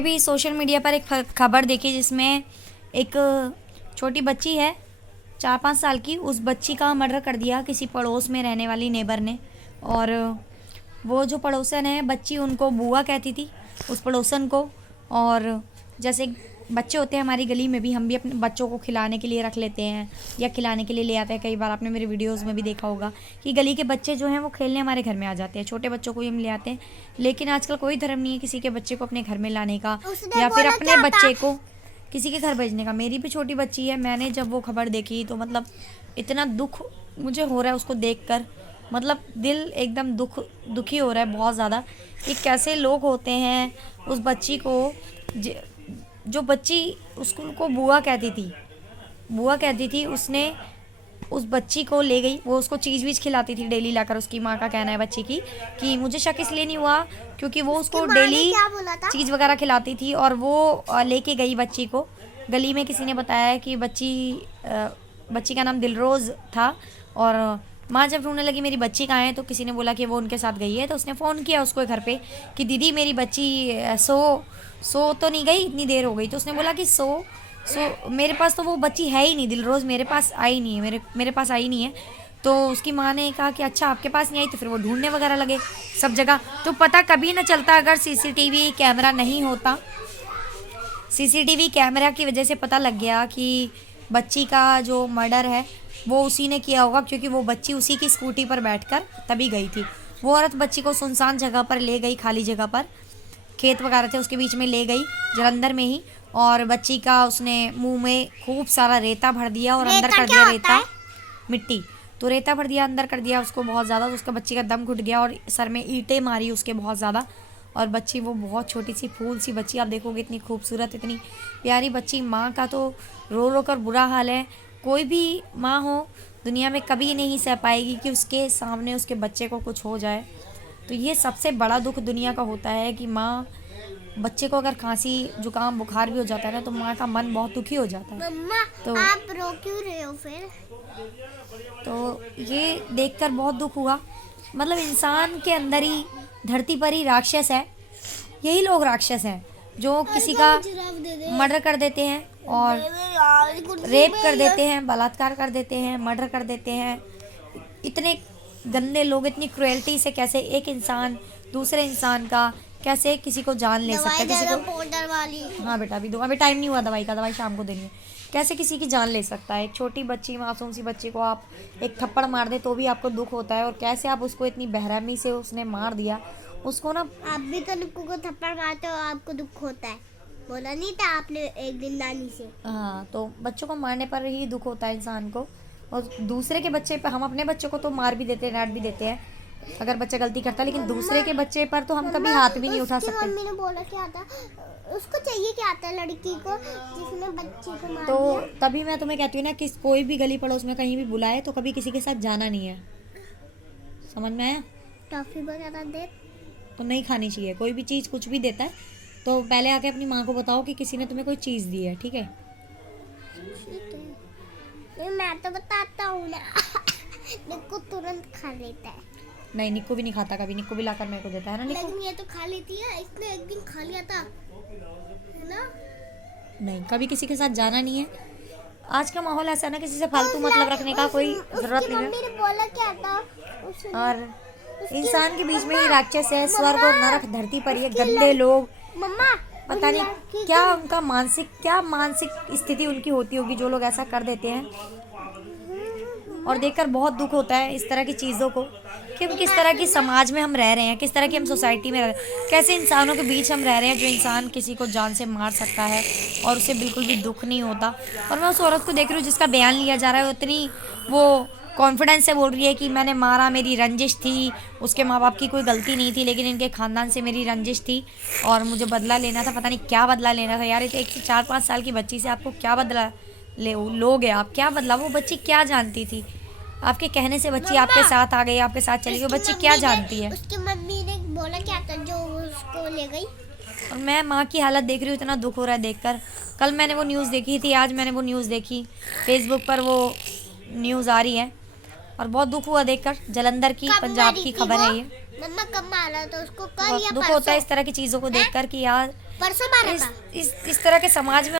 भी social media पर एक खबर देखी जिसमें एक छोटी बच्ची है 4-5 साल की, उस बच्ची का मर्डर कर दिया किसी पड़ोस में रहने वाली नेबर ने। और वो जो पड़ोसन है, बच्ची उनको बुआ कहती थी उस पड़ोसन को। और जैसे बच्चे होते हैं हमारी गली में भी, हम भी अपने बच्चों को खिलाने के लिए रख लेते हैं या खिलाने के लिए ले आते हैं। कई बार आपने मेरे वीडियोस में भी देखा होगा कि गली के बच्चे जो हैं वो खेलने हमारे घर में आ जाते हैं, छोटे बच्चों को ही हम ले आते हैं। लेकिन आजकल कोई धर्म नहीं है किसी के बच्चे को अपने घर में लाने का या फिर अपने बच्चे को किसी के घर भेजने का। मेरी भी छोटी बच्ची है, मैंने जब वो खबर देखी तो मतलब इतना दुख मुझे हो रहा है उसको देखकर, मतलब दिल एकदम दुखी हो रहा है बहुत ज़्यादा कि कैसे लोग होते हैं। उस बच्ची को जो बच्ची उसको बुआ कहती थी, उसने उस बच्ची को ले गई। वो उसको चीज़ वीज खिलाती थी डेली लाकर। उसकी माँ का कहना है बच्ची की कि मुझे शक इसलिए नहीं हुआ क्योंकि वो उसको डेली चीज़ वगैरह खिलाती थी। और वो लेके गई बच्ची को। गली में किसी ने बताया कि बच्ची का नाम दिलरोज़ था। और माँ जब ढूंढने लगी मेरी बच्ची कहाँ है, तो किसी ने बोला कि वो उनके साथ गई है। तो उसने फ़ोन किया उसको घर पे कि दीदी मेरी बच्ची सो तो नहीं गई, इतनी देर हो गई। तो उसने बोला कि सो मेरे पास तो वो बच्ची है ही नहीं, दिलरोज़ मेरे पास आई नहीं है, मेरे पास आई नहीं है। तो उसकी माँ ने कहा कि अच्छा आपके पास नहीं आई। तो फिर वो ढूंढने वगैरह लगे सब जगह। तो पता कभी ना चलता अगर सीसीटीवी कैमरा नहीं होता। सीसीटीवी कैमरा की वजह से पता लग गया कि बच्ची का जो मर्डर है वो उसी ने किया होगा, क्योंकि वो बच्ची उसी की स्कूटी पर बैठकर तभी गई थी। वो औरत बच्ची को सुनसान जगह पर ले गई, खाली जगह पर, खेत वगैरह थे उसके बीच में ले गई जलंधर में ही। और बच्ची का उसने मुंह में खूब सारा रेता भर दिया और अंदर कर दिया रेता मिट्टी। तो रेता भर दिया, अंदर कर दिया उसको बहुत ज़्यादा। तो उसका बच्ची का दम घुट गया और सर में ईंटें मारी उसके बहुत ज़्यादा। और बच्ची वो बहुत छोटी सी फूल सी बच्ची, आप देखोगे इतनी खूबसूरत इतनी प्यारी बच्ची। माँ का तो रो रो कर बुरा हाल है। कोई भी माँ हो दुनिया में कभी नहीं सह पाएगी कि उसके सामने उसके बच्चे को कुछ हो जाए। तो ये सबसे बड़ा दुख दुनिया का होता है कि माँ बच्चे को अगर खांसी जुकाम बुखार भी हो जाता है ना, तो माँ का मन बहुत दुखी हो जाता है। मम्मा तो आप रो क्यों रहे हो फिर? तो ये देखकर बहुत दुख हुआ। मतलब इंसान के अंदर ही, धरती पर ही राक्षस है। यही लोग राक्षस हैं जो किसी का मर्डर कर देते हैं और रेप कर देते हैं, बलात्कार कर देते हैं, मर्डर कर देते हैं। इतने गंदे लोग इतनी क्रुएल्टी से कैसे एक इंसान दूसरे इंसान का कैसे किसी को जान ले सकता है। किसी को पाउडर वाली। हाँ बेटा अभी दो, अभी टाइम नहीं हुआ दवाई का, दवाई शाम को देनी है। कैसे किसी की जान ले सकता है। एक छोटी बच्ची, मासूम सी बच्ची को आप एक थप्पड़ मार दे तो भी आपको दुख होता है। और कैसे आप उसको इतनी बेरहमी से उसने मार दिया उसको ना। आप भी तो नुक्कू को थप्पड़ मारते हो, आपको दुख होता है। बोला नहीं था आपने एक दिन नानी से? हाँ, तो बच्चों को मारने पर ही दुख होता है इंसान को। और दूसरे के बच्चे पर, हम अपने बच्चों को तो मार भी देते हैं, डांट भी देते हैं अगर बच्चा गलती करता है, लेकिन दूसरे के बच्चे पर तो हम कभी हाथ भी नहीं उठा सकते। मम्मी ने बोला क्या था, उसको चाहिए क्या था लड़की को जिसने बच्ची को मार तो दिया? तभी मैं तुम्हें कहती हूँ ना कि कोई भी गली पड़ोस में कहीं भी बुलाए तो कभी किसी के साथ जाना नहीं है। समझ में आया? टॉफी वगैरह दे तो नहीं खानी चाहिए। कोई भी चीज़ कुछ भी देता है तो पहले आके अपनी माँ को बताओ कि किसी ने तुम्हें कोई चीज़ दी है, ठीक है? ठीक है, मैं तो बताता हूँ ना। निक्कू तुरंत खा लेता है। नहीं, निक्कू भी नहीं खाता कभी। निक्कू भी लाकर मेरे को देता है ना निक्कू। लेकिन ये तो खा लेती है, इसने एक दिन खा लिया था, है ना? नहीं, कभी किसी के साथ जाना नहीं है। आज का माहौल ऐसा है ना, किसी से फालतू मतलब रखने का कोई ज़रूरत नहीं है। मम्मी ने बोला क्या था और इंसान के बीच में ही राक्षस है, स्वर्ग और नरक धरती पर ये गंदे लोग। मम्मा पता नहीं क्या उनका मानसिक स्थिति उनकी होती होगी जो लोग ऐसा कर देते हैं। और देखकर बहुत दुख होता है इस तरह की चीज़ों को कि हम किस तरह की समाज में हम रह रहे हैं, किस तरह की हम सोसाइटी में रह रहे हैं, कैसे इंसानों के बीच हम रह रहे हैं जो इंसान किसी को जान से मार सकता है और उसे बिल्कुल भी दुख नहीं होता। और मैं उस औरत को देख रही हूँ जिसका बयान लिया जा रहा है, उतनी वो कॉन्फिडेंस से बोल रही है कि मैंने मारा, मेरी रंजिश थी, उसके माँ बाप की कोई गलती नहीं थी, लेकिन इनके ख़ानदान से मेरी रंजिश थी और मुझे बदला लेना था। पता नहीं क्या बदला लेना था यार। एक से 4-5 साल की बच्ची से आपको क्या बदला लोगे आप? क्या बदला? वो बच्ची क्या जानती थी? आपके कहने से बच्ची आपके साथ आ गई, आपके साथ चली गई। बच्ची क्या जानती है? उसकी मम्मी ने बोला क्या था जो उसको ले गई? और मैं माँ की हालत देख रही हूँ, इतना दुख हो रहा है देखकर। कल मैंने वो न्यूज़ देखी थी, आज मैंने वो न्यूज़ देखी, फेसबुक पर वो न्यूज़ आ रही है और बहुत दुख हुआ देखकर। जलंधर की, पंजाब की खबर है ये। मम्मा कब मारा था उसको? कल बहुत या दुख होता है इस तरह की चीज़ों को देखकर कि यार परसों मारा था। इस तरह के समाज में